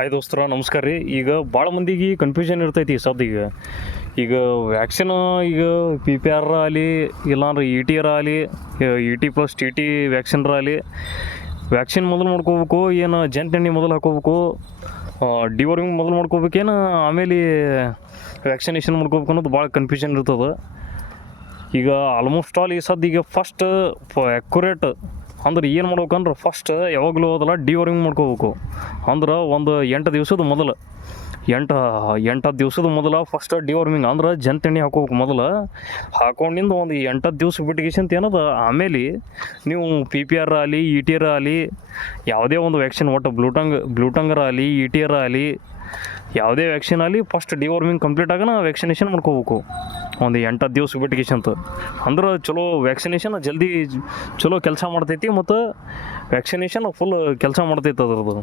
Hi ದೋಸ್ತರ ನಮಸ್ಕಾರ ರೀ. ಈಗ ಭಾಳ ಮಂದಿಗೆ ಕನ್ಫ್ಯೂಷನ್ ಇರ್ತೈತಿ ಈಗ ವ್ಯಾಕ್ಸಿನ್ ಈಗ ಪಿ ಪಿ ಆರ್ ಆಗಲಿ ಇಲ್ಲಾಂದ್ರೆ ಇ ಟಿ ಆರ್ ಆಗಲಿ E T plus T T ವ್ಯಾಕ್ಸಿನ್ರ ಆಗಲಿ ವ್ಯಾಕ್ಸಿನ್ ಮೊದಲು ಮಾಡ್ಕೋಬೇಕು ಏನು ಜಂತೆಣ್ಣೆ ಮೊದಲು ಹಾಕೋಬೇಕು, ಡಿವರ್ಮಿಂಗ್ ಮೊದಲು ಮಾಡ್ಕೋಬೇಕೇನು ಆಮೇಲೆ ವ್ಯಾಕ್ಸಿನೇಷನ್ ಮಾಡ್ಕೋಬೇಕು ಅನ್ನೋದು ಭಾಳ ಕನ್ಫ್ಯೂಷನ್ ಇರ್ತದೆ. ಈಗ ಆಲ್ಮೋಸ್ಟ್ ಆಲ್ ಈ ಈಗ ಫಸ್ಟ್ ಅಕ್ಯುರೇಟ್ ಅಂದ್ರೆ ಏನು ಮಾಡ್ಬೇಕಂದ್ರೆ ಫಸ್ಟ್ ಯಾವಾಗಲೂ ಹೋದಲ್ಲ ಡಿವರ್ಮಿಂಗ್ ಮಾಡ್ಕೋಬೇಕು. ಅಂದ್ರೆ ಒಂದು 8 ದಿವಸದ ಮೊದಲು 8 ದಿವಸದ ಮೊದಲು ಫಸ್ಟ್ ಡಿವರ್ಮಿಂಗ್ ಅಂದ್ರೆ ಜಂತೆಣ್ಣೆ ಹಾಕೋಬೇಕು. ಮೊದಲು ಹಾಕೊಂಡಿಂದ ಒಂದು 8 ದಿವಸ ಬಿಟ್ಟಿಗೆಸಂತ ಏನದ ಆಮೇಲೆ ನೀವು ಪಿ ಪಿ ಆರ್ ಆಗಲಿ ಇ ಟಿ ಆರ್ ಆಗಲಿ ಯಾವುದೇ ಒಂದು ವ್ಯಾಕ್ಸಿನ್ ಒಟ್ಟು ಬ್ಲೂಟಂಗರ್ ಆಗಲಿ ಇ ಟಿ ಆರ್ ಆಗಲಿ ಯಾವುದೇ ವ್ಯಾಕ್ಸಿನ್ ಆಗಲಿ ಫಸ್ಟ್ ಡಿವರ್ಮಿಂಗ್ ಕಂಪ್ಲೀಟ್ ಆಗೋಣ ವ್ಯಾಕ್ಸಿನೇಷನ್ ಮಾಡ್ಕೋಬೇಕು ಒಂದು 8 ದಿವಸ ಬಿಟ್ಟಿಗೆಸಂತ. ಅಂದ್ರೆ ಚಲೋ ವ್ಯಾಕ್ಸಿನೇಷನ್ ಜಲ್ದಿ ಚಲೋ ಕೆಲಸ ಮಾಡ್ತೈತಿ ಮತ್ತು ವ್ಯಾಕ್ಸಿನೇಷನ್ ಫುಲ್ ಕೆಲಸ ಮಾಡ್ತೈತೆ ಅದ್ರದ್ದು.